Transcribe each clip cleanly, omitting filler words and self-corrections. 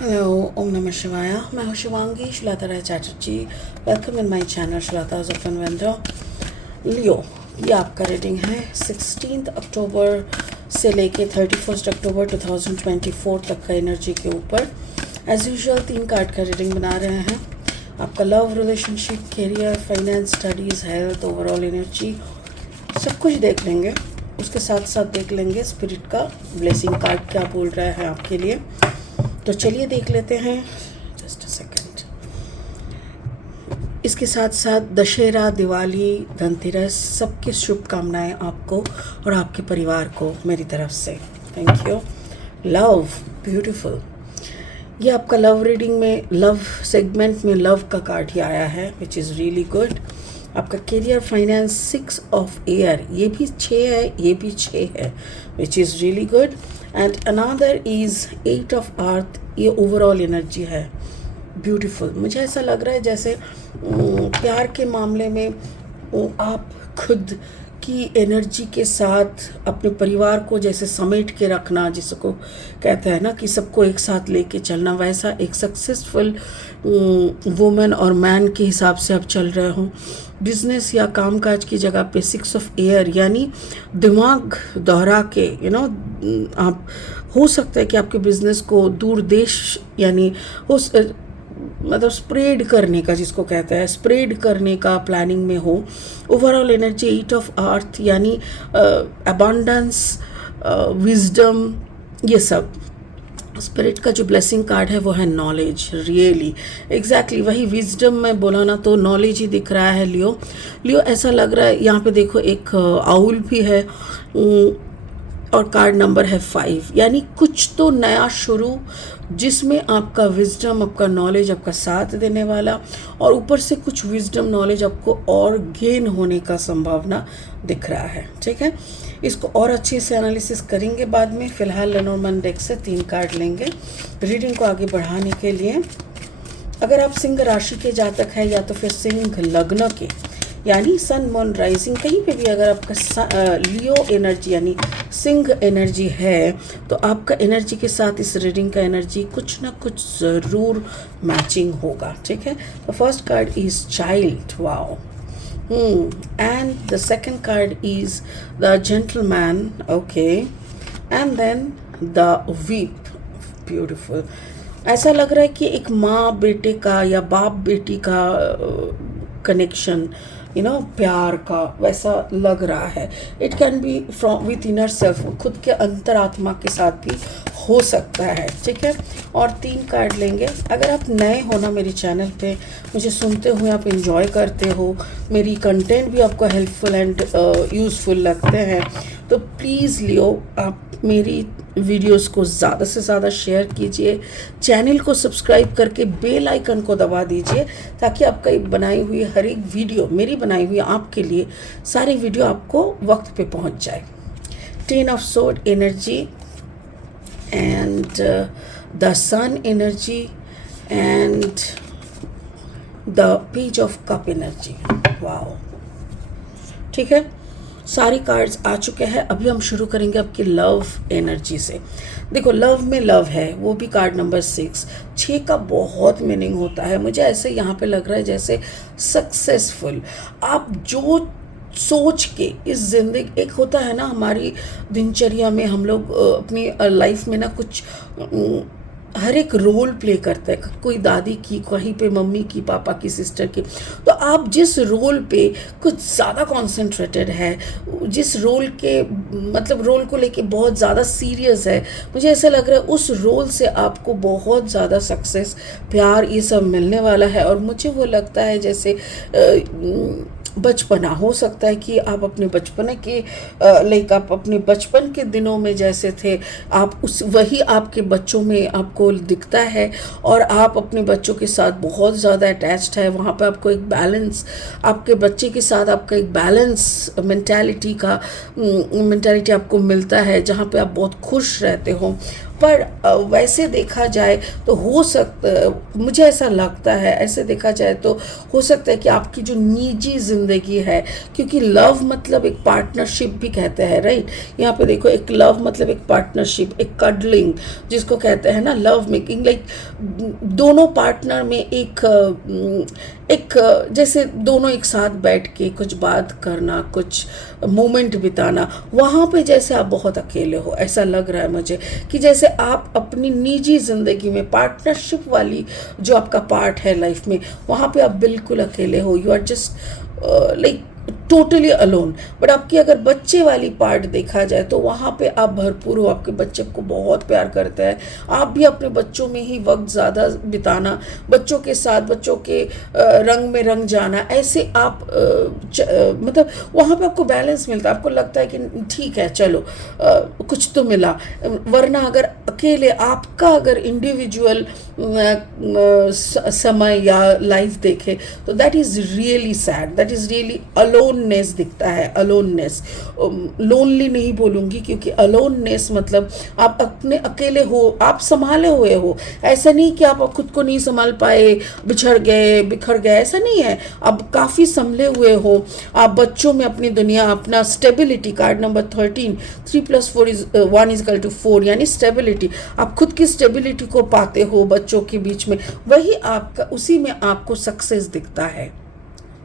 Hello, ओम नमः शिवाय। मैं हूँ Shivangi Shweta Rai Chatterjee. Welcome in my channel Shweta's of inventor. लियो, ये आपका रीडिंग है 16 अक्टूबर से लेके 31 अक्टूबर 2024 तक का एनर्जी के ऊपर। एज यूजुअल 3 कार्ड का रीडिंग बना रहे हैं। आपका love, relationship, career, finance, studies, health, overall energy सब कुछ देख लेंगे। उसके साथ साथ देख लेंगे स्पिरिट का ब्लेसिंग कार्ड क्या बोल रहा है आपके लिए। तो चलिए देख लेते हैं। Just a second. इसके साथ साथ दशहरा, दिवाली, धनतेरस सबकी शुभकामनाएं आपको और आपके परिवार को मेरी तरफ से। Thank you. Love, beautiful. ये आपका लव रीडिंग में, लव सेगमेंट में लव का कार्ड ही आया है, विच इज़ रियली गुड। आपका करियर, फाइनेंस, 6 ऑफ एयर, ये भी 6 है, ये भी 6 है, which is really good. And another is 8 of earth, ये ओवरऑल एनर्जी है, ब्यूटीफुल। मुझे ऐसा लग रहा है जैसे प्यार के मामले में आप खुद की एनर्जी के साथ अपने परिवार को जैसे समेट के रखना, जिसको कहते हैं ना कि सबको एक साथ लेके चलना, वैसा एक सक्सेसफुल वुमेन और मैन के हिसाब से आप चल रहे हो। बिजनेस या कामकाज की जगह पे 6 ऑफ एयर, यानी दिमाग दोहरा के आप, हो सकता है कि आपके बिजनेस को दूर देश यानी मतलब स्प्रेड करने का, जिसको कहते हैं स्प्रेड करने का प्लानिंग में हो। ओवरऑल एनर्जी 8 ऑफ अर्थ, यानी अबंडेंस, विजडम, ये सब। स्पिरिट का जो ब्लेसिंग कार्ड है वो है नॉलेज। रियली एग्जैक्टली वही विजडम में बोला ना, तो नॉलेज ही दिख रहा है। लियो ऐसा लग रहा है। यहाँ पे देखो एक आउल भी है और कार्ड नंबर है 5, यानी कुछ तो नया शुरू जिसमें आपका विजडम, आपका नॉलेज आपका साथ देने वाला, और ऊपर से कुछ विजडम नॉलेज आपको और गेन होने का संभावना दिख रहा है। ठीक है, इसको और अच्छे से एनालिसिस करेंगे बाद में। फिलहाल लेनोर्मन डेक से 3 कार्ड लेंगे रीडिंग को आगे बढ़ाने के लिए। अगर आप सिंह राशि के जातक है या तो फिर सिंह लग्न के, यानी सन मून राइजिंग, कहीं पे भी अगर आपका लियो एनर्जी यानी सिंह एनर्जी है, तो आपका एनर्जी के साथ इस रीडिंग का एनर्जी कुछ ना कुछ ज़रूर मैचिंग होगा। ठीक है, तो first card is child, wow. And the second card is the gentleman, okay, and then the weep, beautiful. ऐसा लग रहा है कि एक माँ बेटे का या बाप बेटी का कनेक्शन, प्यार का, वैसा लग रहा है। It can be from with inner self, खुद के अंतरात्मा के साथ भी हो सकता है। ठीक है, और 3 कार्ड लेंगे। अगर आप नए हो ना मेरे चैनल पे, मुझे सुनते हुए आप इंजॉय करते हो, मेरी कंटेंट भी आपको हेल्पफुल एंड यूज़फुल लगते हैं, तो प्लीज़ लियो आप मेरी वीडियोस को ज़्यादा से ज़्यादा शेयर कीजिए, चैनल को सब्सक्राइब करके बेल आइकन को दबा दीजिए, ताकि आपका बनाई हुई हर एक वीडियो, मेरी बनाई हुई आपके लिए सारी वीडियो आपको वक्त पे पहुंच जाए। 10 of sword energy and the sun energy and the page of cup energy, wow. ठीक है, सारी कार्ड्स आ चुके हैं। अभी हम शुरू करेंगे आपकी लव एनर्जी से। देखो, लव में लव है, वो भी कार्ड नंबर 6 का बहुत मीनिंग होता है। मुझे ऐसे यहाँ पे लग रहा है जैसे सक्सेसफुल, आप जो सोच के इस जिंदगी, एक होता है ना हमारी दिनचर्या में, हम लोग अपनी लाइफ में ना कुछ हर एक रोल प्ले करता है, कोई दादी की, कहीं पे मम्मी की, पापा की, सिस्टर की। तो आप जिस रोल पे कुछ ज़्यादा कॉन्सेंट्रेटेड है, जिस रोल के मतलब रोल को लेके बहुत ज़्यादा सीरियस है, मुझे ऐसा लग रहा है उस रोल से आपको बहुत ज़्यादा सक्सेस, प्यार, ये सब मिलने वाला है। और मुझे वो लगता है जैसे बचपना, हो सकता है कि आप अपने बचपने के लाइक आप अपने बचपन के दिनों में जैसे थे, आप उस वही आपके बच्चों में आपको दिखता है, और आप अपने बच्चों के साथ बहुत ज़्यादा अटैच्ड है। वहाँ पे आपको एक बैलेंस, आपके बच्चे के साथ आपका एक बैलेंस मेंटालिटी आपको मिलता है, जहाँ पे आप बहुत खुश रहते हो। पर वैसे देखा जाए तो हो सकता, मुझे ऐसा लगता है, ऐसे देखा जाए तो हो सकता है कि आपकी जो निजी ज़िंदगी है, क्योंकि लव मतलब एक पार्टनरशिप भी कहते हैं, राइट। यहाँ पे देखो, एक लव मतलब एक पार्टनरशिप, एक कडलिंग जिसको कहते हैं ना, लव मेकिंग, लाइक दोनों पार्टनर में एक जैसे दोनों एक साथ बैठ के कुछ बात करना, कुछ मोमेंट बिताना, वहाँ पे जैसे आप बहुत अकेले हो, ऐसा लग रहा है मुझे कि जैसे आप अपनी निजी ज़िंदगी में पार्टनरशिप वाली जो आपका पार्ट है लाइफ में, वहाँ पे आप बिल्कुल अकेले हो, you are just like totally alone. But आपकी अगर बच्चे वाली पार्ट देखा जाए तो वहाँ पे आप भरपूर हो, आपके बच्चे को बहुत प्यार करते हैं, आप भी अपने बच्चों में ही वक्त ज़्यादा बिताना, बच्चों के साथ, बच्चों के रंग में रंग जाना, ऐसे आप मतलब वहाँ पे आपको बैलेंस मिलता है, आपको लगता है कि ठीक है चलो कुछ तो मिला। वरना अगर अकेले आपका अगर इंडिविजुअल समय या लाइफ देखे तो that is really sad, that is really aloneness दिखता है, अलोननेस। लोनली नहीं बोलूँगी, क्योंकि अलोननेस मतलब आप अपने अकेले हो, आप संभाले हुए हो, ऐसा नहीं कि आप खुद को नहीं संभाल पाए, बिखर गए, ऐसा नहीं है, आप काफ़ी संभले हुए हो, आप बच्चों में अपनी दुनिया, अपना स्टेबिलिटी, कार्ड नंबर 13, 3 + 4 = 1 = 4, यानी स्टेबिलिटी, आप खुद की स्टेबिलिटी को पाते हो बच्चों के बीच में, वही आपका, उसी में आपको सक्सेस दिखता है,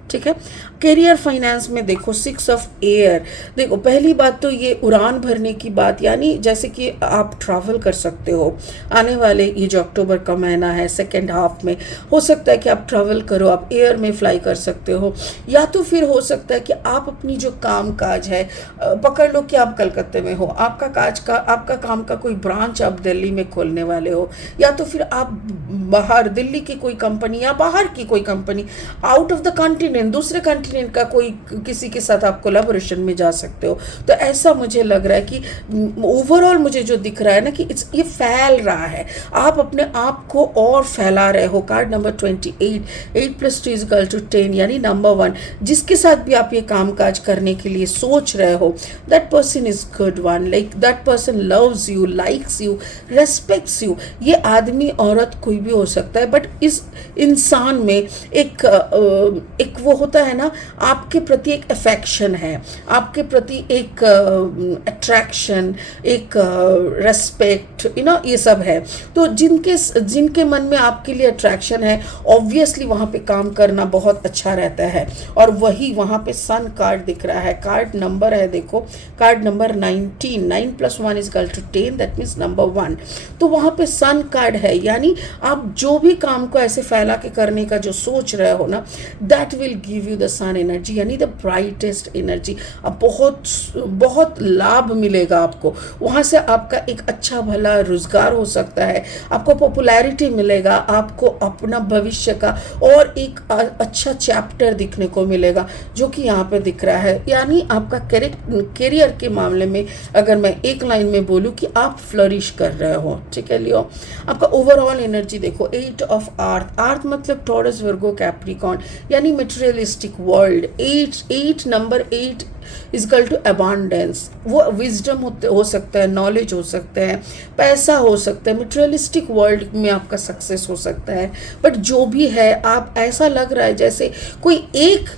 ठीक है। करियर फाइनेंस में देखो 6 ऑफ एयर, देखो पहली बात तो ये उड़ान भरने की बात, यानी जैसे कि आप ट्रैवल कर सकते हो, आने वाले ये जो अक्टूबर का महीना है सेकेंड हाफ में हो सकता है कि आप ट्रैवल करो, आप एयर में फ्लाई कर सकते हो, या तो फिर हो सकता है कि आप अपनी जो काम काज है, पकड़ लो कि आप कलकत्ते में हो, आपका काम का कोई ब्रांच आप दिल्ली में खोलने वाले हो, या तो फिर आप बाहर दिल्ली की कोई कंपनी या बाहर की कोई company, out of the continent, दूसरे कॉन्टिनेंट का कोई किसी के साथ आप कोलैबोरेशन में जा सकते हो। तो ऐसा मुझे लग रहा है कि ओवरऑल मुझे जो दिख रहा है ना कि ये फैल रहा है, आप अपने आप को और फैला रहे हो। कार्ड नंबर 28, 8 + 3 = 10, यानी नंबर 1, जिसके साथ भी आप ये काम काज करने के लिए सोच रहे हो, that person is good one, like that person loves you, likes you, respects you. ये आदमी औरत कोई भी हो सकता है, बट इस इंसान में एक वो होता है ना, आपके प्रति एक अफेक्शन है, आपके प्रति एक अट्रैक्शन, एक रेस्पेक्ट, ये सब है। तो जिनके मन में आपके लिए अट्रैक्शन है, ऑब्वियसली वहाँ पे काम करना बहुत अच्छा रहता है। और वही वहाँ पे सन कार्ड दिख रहा है, कार्ड नंबर है, देखो card number 19, 9 + 1 = 10, that means number 1। तो वहाँ पे सन कार्ड है, यानी आप जो भी काम को ऐसे फैला के करने का जो सोच रहे हो ना, that will give you the sun energy, यानी द ब्राइटेस्ट एनर्जी। अब बहुत लाभ मिलेगा आपको वहाँ से, आपका एक अच्छा भला रोजगार हो सकता है, आपको पॉपुलैरिटी मिलेगा, आपको अपना भविष्य का और एक अच्छा चैप्टर दिखने को मिलेगा, जो कि यहाँ पे दिख रहा है। यानी आपका करियर के मामले में अगर मैं एक लाइन में बोलूँ कि आप फ्लरिश कर रहे हो, ठीक है लियो। आपका ओवरऑल एनर्जी देखो 8 ऑफ अर्थ, अर्थ मतलब टॉरस, वर्गो, कैप्रिकॉर्न, यानी मटेरियलिस्टिक वर्ल्ड। 8 नंबर 8 = अबांडेंस, वो विजडम हो सकता है, नॉलेज हो सकता है, पैसा हो सकता है, मटेरियलिस्टिक वर्ल्ड में आपका सक्सेस हो सकता है। बट जो भी है, आप ऐसा लग रहा है जैसे कोई एक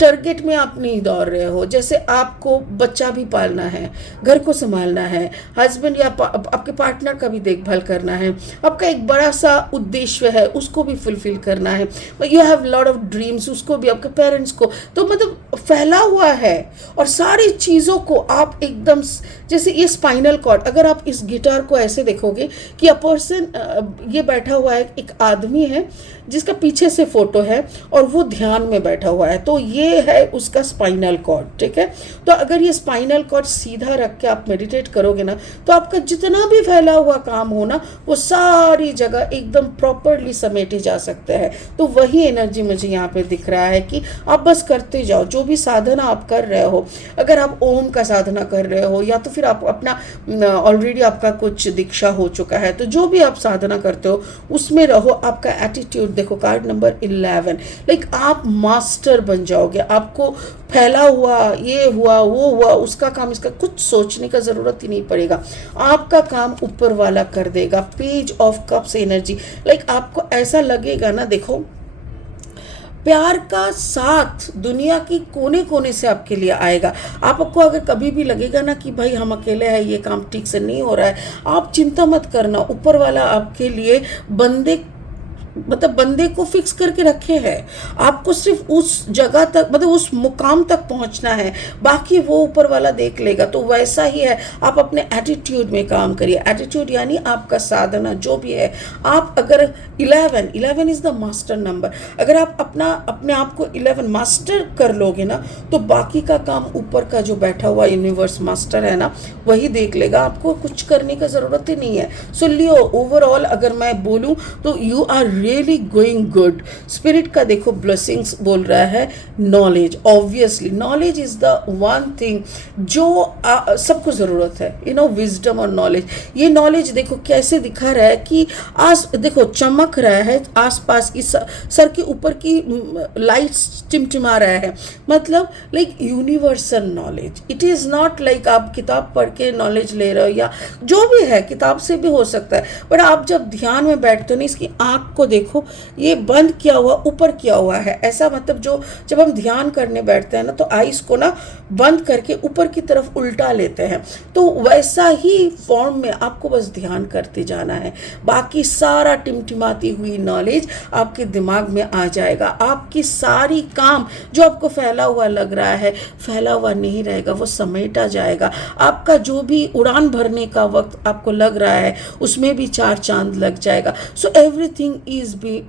टारगेट में आप नहीं दौड़ रहे हो, जैसे आपको बच्चा भी पालना है, घर को संभालना है, हस्बैंड या आपके पार्टनर का भी देखभाल करना है, आपका एक बड़ा सा उद्देश्य है, उसको भी फुलफिल करना है, you have lot of dreams, उसको भी, आपके पेरेंट्स को, तो मतलब फैला हुआ है। और सारी चीज़ों को आप एकदम, जैसे ये स्पाइनल कॉर्ड, अगर आप इस गिटार को ऐसे देखोगे कि अ पर्सन, ये बैठा हुआ है, एक आदमी है जिसका पीछे से फोटो है और वो ध्यान में बैठा हुआ है, तो ये है उसका स्पाइनल कॉर्ड, ठीक है। तो अगर ये स्पाइनल कॉर्ड सीधा रख के आप मेडिटेट करोगे ना, तो आपका जितना भी फैला हुआ काम हो ना, वो सारी जगह एकदम प्रॉपरली समेटे जा सकते हैं। तो वही एनर्जी मुझे यहाँ पे दिख रहा है कि आप बस करते जाओ, जो भी साधना आप कर रहे हो, अगर आप ओम का साधना कर रहे हो, या तो फिर आप अपना ऑलरेडी आपका कुछ दीक्षा हो चुका है, तो जो भी आप साधना करते हो उसमें रहो। आपका एटीट्यूड देखो, कार्ड नंबर 11, लाइक आप मास्टर बन जाओगे, जाओगे, आपको फैला हुआ, ये हुआ वो हुआ, उसका काम इसका, कुछ सोचने का ज़रूरत ही नहीं पड़ेगा, आपका काम ऊपर वाला कर देगा। Page of cups energy, like आपको ऐसा लगेगा ना, देखो प्यार का साथ दुनिया की कोने कोने से आपके लिए आएगा। आपको अगर कभी भी लगेगा ना कि भाई हम अकेले हैं, ये काम ठीक से नहीं हो रहा है, आप चिंता मत करना, ऊपर वाला आपके लिए बंदे को फिक्स करके रखे हैं। आपको सिर्फ उस जगह तक, मतलब उस मुकाम तक पहुंचना है, बाकी वो ऊपर वाला देख लेगा। तो वैसा ही है, आप अपने एटीट्यूड में काम करिए। एटीट्यूड यानी आपका साधना जो भी है। आप अगर 11 इज द मास्टर नंबर, अगर आप अपने आप को 11 मास्टर कर लोगे ना, तो बाकी का काम ऊपर का जो बैठा हुआ यूनिवर्स मास्टर है ना, वही देख लेगा। आपको कुछ करने का ज़रूरत ही नहीं है। सो लियो, ओवरऑल अगर मैं बोलूँ तो you are really going good. Spirit का देखो ब्लेसिंग्स बोल रहा है knowledge. Obviously knowledge is the one thing जो सबको ज़रूरत है, विजडम और नॉलेज। ये नॉलेज देखो कैसे दिखा रहा है कि देखो चमक रहा है, आसपास की सर के ऊपर की लाइट्स टिमटिमा रहा है, मतलब like universal knowledge. It is not like आप किताब पढ़ के नॉलेज ले रहे हो, या जो भी है किताब से भी हो सकता है, बट आप जब ध्यान में बैठते हो ना, इसकी आँख को देखो, ये बंद किया हुआ ऊपर किया हुआ है, ऐसा मतलब जब हम ध्यान करने बैठते हैं ना, तो आइस को ना बंद करके ऊपर की तरफ उल्टा लेते हैं। तो वैसा ही फॉर्म में आपको बस ध्यान करते जाना है, बाकी सारा टिमटिमाती हुई नॉलेज आपके दिमाग में आ जाएगा। आपकी सारी काम जो आपको फैला हुआ लग रहा है, फैला हुआ नहीं रहेगा, वो समेटा जाएगा। आपका जो भी उड़ान भरने का वक्त आपको लग रहा है, उसमें भी 4 चांद लग जाएगा। So everything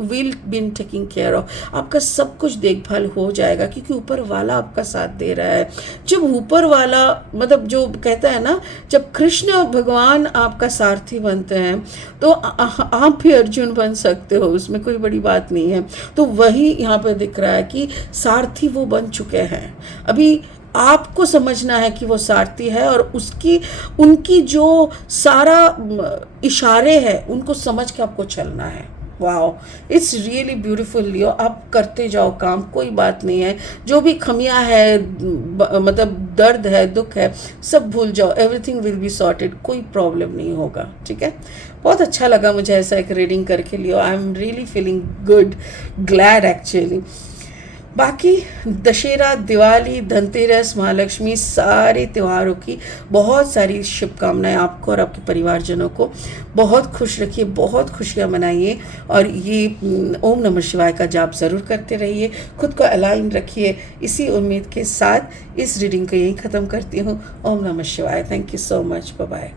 will been taking care of. आपका सब कुछ देखभाल हो जाएगा, क्योंकि ऊपर वाला आपका साथ दे रहा है। जब ऊपर वाला, मतलब जो कहता है ना, जब कृष्ण भगवान आपका सारथी बनते हैं, तो आप भी अर्जुन बन सकते हो, उसमें कोई बड़ी बात नहीं है। तो वही यहाँ पे दिख रहा है कि सारथी वो बन चुके हैं। अभी आपको समझना है कि वो सारथी है, और उनकी जो सारा इशारे हैं उनको समझ के आपको चलना है। वाओ, इट्स रियली ब्यूटीफुल लियो। आप करते जाओ काम, कोई बात नहीं है। जो भी खमियां है, मतलब दर्द है, दुख है, सब भूल जाओ। एवरीथिंग विल बी सॉर्टेड, कोई प्रॉब्लम नहीं होगा। ठीक है, बहुत अच्छा लगा मुझे ऐसा एक रीडिंग करके लियो। I am really feeling good, glad actually. बाकी दशहरा, दिवाली, धनतेरस, महालक्ष्मी, सारे त्योहारों की बहुत सारी शुभकामनाएं आपको और आपके परिवारजनों को। बहुत खुश रखिए, बहुत खुशियां मनाइए, और ये ओम नमः शिवाय का जाप ज़रूर करते रहिए। खुद को अलाइन रखिए। इसी उम्मीद के साथ इस रीडिंग को यहीं ख़त्म करती हूँ। ओम नमः शिवाय। Thank you so much. Bye bye.